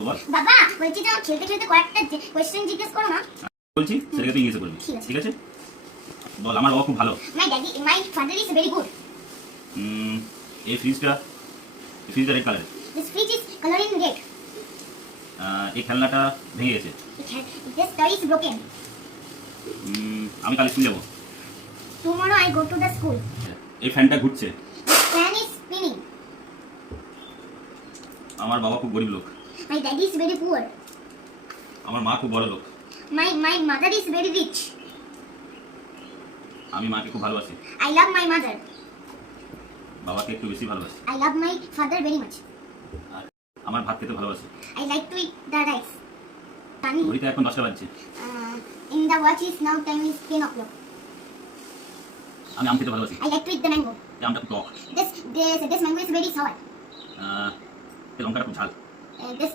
বাবা বলছি যে খেলতে খেলতে কয়েকটা কোশ্চেন জিজ্ঞেস করো না। বলছি সেটাকে তুই ইংলিশে বলবি, ঠিক আছে? বল। আমার বাবা খুব ভালো। My father is very good. এই ফ্রিজটা রেড কালারের। This fridge is colour in red. এই খেলনাটা ভেঙে গেছে। This toy is broken. আমি কাল স্কুল যাব। Tomorrow I go to the school. এই ফ্যানটা ঘুরছে। Fan is spinning. আমার বাবা খুব গরিব লোক। My daddy is very poor. আমার মা খুব বড় লোক। My mother is very rich. আমি মাকে খুব ভালোবাসি। I love my mother. বাবাকে একটু বেশি ভালোবাসি। I love my father very much. আর আমার ভাত খেতে ভালোবাসি। I like to eat the rice. পানি। ঘড়িতে এখন 10টা বাজছে। In the watch is now time is 10 o'clock. আমি আম খেতে ভালোবাসি। I like to eat the mango. এই আমটা খুব টক। This mango is very sour. এই লঙ্কাটা খুব ঝাল। This